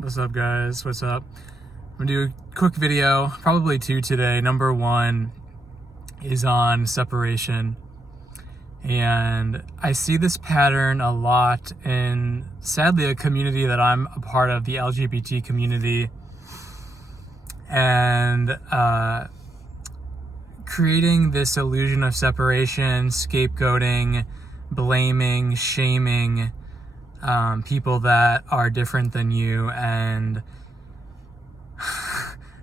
What's up, guys? What's up? I'm gonna do a quick video, probably two today. Number one is on separation. And I see this pattern a lot in, sadly, a community that I'm a part of, the LGBT community. And creating this illusion of separation, scapegoating, blaming, shaming people that are different than you, and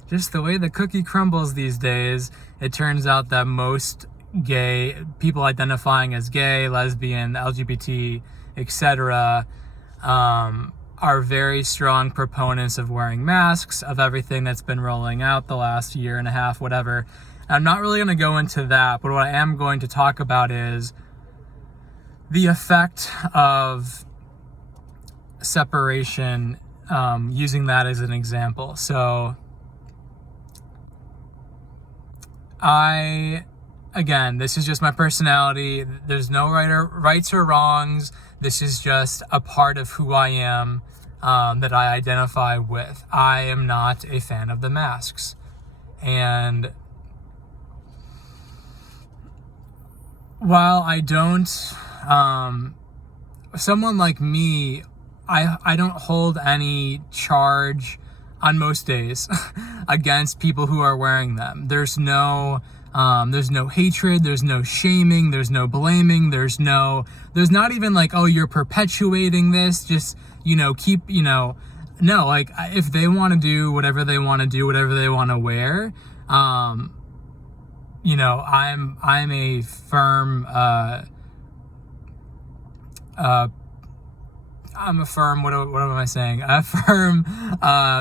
just the way the cookie crumbles these days, it turns out that most gay people identifying as gay, lesbian, LGBT, etc., are very strong proponents of wearing masks, of everything that's been rolling out the last year and a half, whatever. I'm not really going to go into that, but what I am going to talk about is the effect of separation, using that as an example. So again, this is just my personality. There's no rights or wrongs. This is just a part of who I am, that I identify with. I am not a fan of the masks. And while I don't, someone like me, I don't hold any charge on most days against people who are wearing them. There's no hatred, there's no shaming, there's no blaming, there's not even like, oh, you're perpetuating this, just, keep, no, like, if they want to do whatever they want to do, whatever they want to wear, I'm a firm, what am I saying? A firm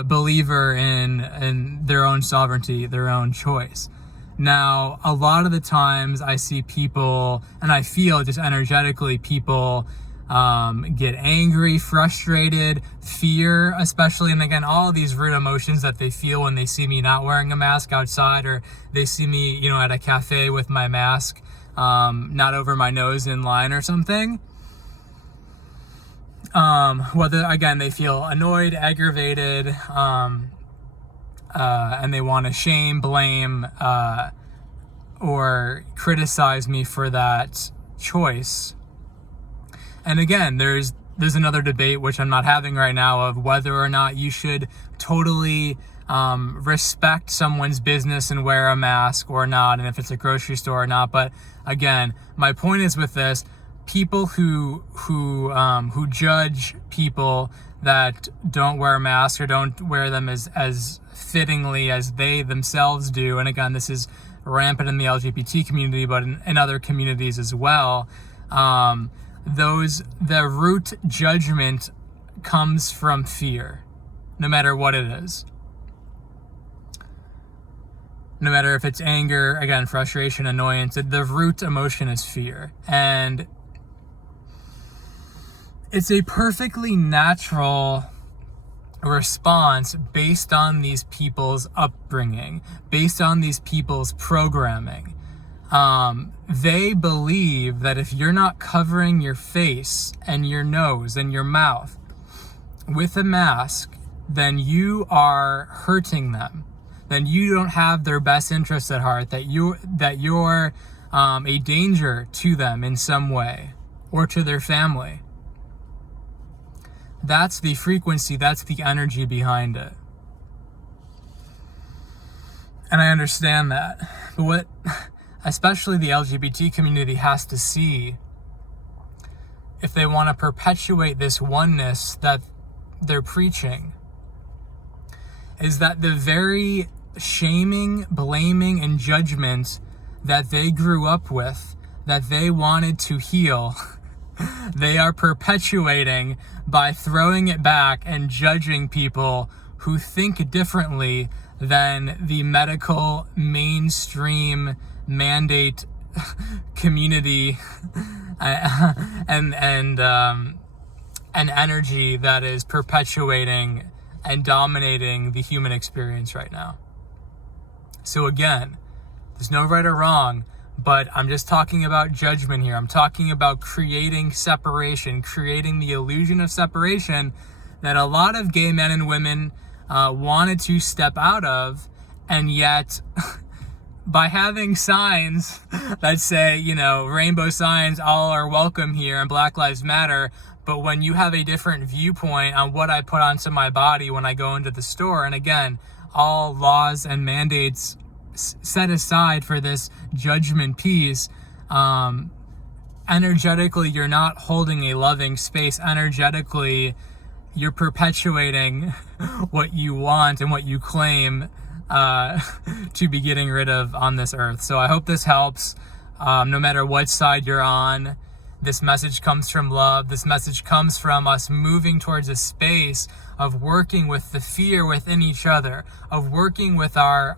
believer in their own sovereignty, their own choice. Now, a lot of the times I see people, and I feel just energetically, people get angry, frustrated, fear, especially, and again, all of these root emotions that they feel when they see me not wearing a mask outside, or they see me, at a cafe with my mask not over my nose in line or something. Whether, again, they feel annoyed, aggravated, and they want to shame, blame, or criticize me for that choice. And again, there's another debate, which I'm not having right now, of whether or not you should totally respect someone's business and wear a mask or not, and if it's a grocery store or not. But again, my point is with this, people who judge people that don't wear masks or don't wear them as fittingly as they themselves do, and again, this is rampant in the LGBT community, but in other communities as well, the root judgment comes from fear, no matter what it is. No matter if it's anger, again, frustration, annoyance, the root emotion is fear. And it's a perfectly natural response based on these people's upbringing, based on these people's programming. They believe that if you're not covering your face and your nose and your mouth with a mask, then you are hurting them. Then you don't have their best interests at heart, that you're a danger to them in some way, or to their family. That's the frequency, that's the energy behind it. And I understand that. But what especially the LGBT community has to see, if they want to perpetuate this oneness that they're preaching, is that the very shaming, blaming, and judgment that they grew up with, that they wanted to heal, they are perpetuating by throwing it back and judging people who think differently than the medical mainstream mandate community and energy that is perpetuating and dominating the human experience right now. So again, there's no right or wrong, but I'm just talking about judgment here. I'm talking about creating separation, creating the illusion of separation that a lot of gay men and women wanted to step out of, and yet by having signs that say, you know, rainbow signs, all are welcome here, and Black Lives Matter, but when you have a different viewpoint on what I put onto my body when I go into the store, and again, all laws and mandates set aside for this judgment piece, energetically, you're not holding a loving space. Energetically, you're perpetuating what you want and what you claim to be getting rid of on this earth. So I hope this helps. No matter what side you're on, this message comes from love. This message comes from us moving towards a space of working with the fear within each other, of working with our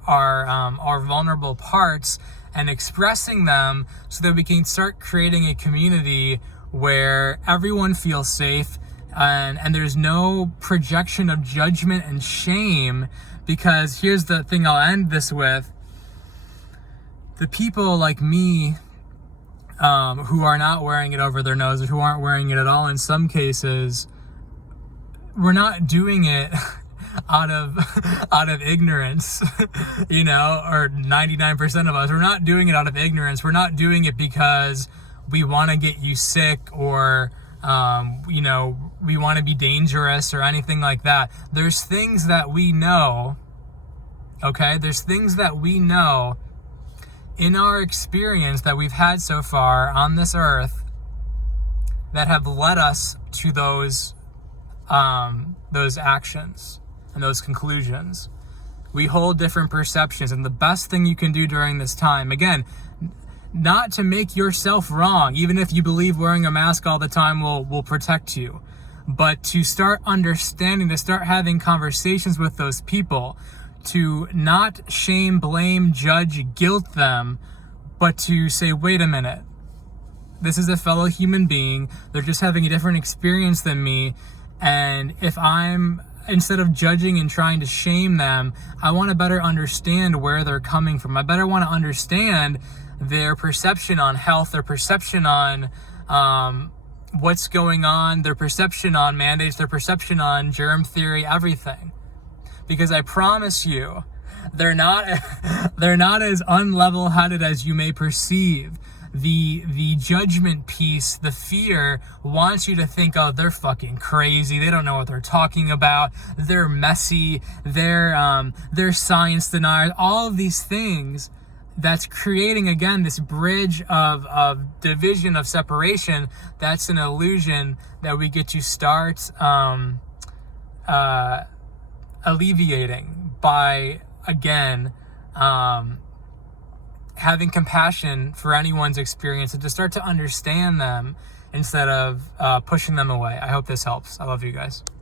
vulnerable parts and expressing them, so that we can start creating a community where everyone feels safe, and there's no projection of judgment and shame. Because here's the thing I'll end this with: the people like me who are not wearing it over their nose, or who aren't wearing it at all in some cases, we're not doing it out of ignorance, you know, or 99% of us, we're not doing it out of ignorance. We're not doing it because we want to get you sick, or you know, we want to be dangerous or anything like that. There's things that we know, okay? There's things that we know in our experience that we've had so far on this earth that have led us to those actions and those conclusions. We hold different perceptions, and the best thing you can do during this time, again, not to make yourself wrong, even if you believe wearing a mask all the time will protect you, but to start understanding, to start having conversations with those people, to not shame, blame, judge, guilt them, but to say, wait a minute, this is a fellow human being, they're just having a different experience than me, and if instead of judging and trying to shame them, I want to better understand where they're coming from. I better want to understand their perception on health, their perception on what's going on, their perception on mandates, their perception on germ theory, everything. Because I promise you, they're not as unlevel-headed as you may perceive. The judgment piece, the fear, wants you to think, oh, they're fucking crazy. They don't know what they're talking about. They're messy. They're science deniers. All of these things that's creating, again, this bridge of division, of separation. That's an illusion that we get to start alleviating by, again, having compassion for anyone's experience, and to start to understand them instead of pushing them away. I hope this helps. I love you guys.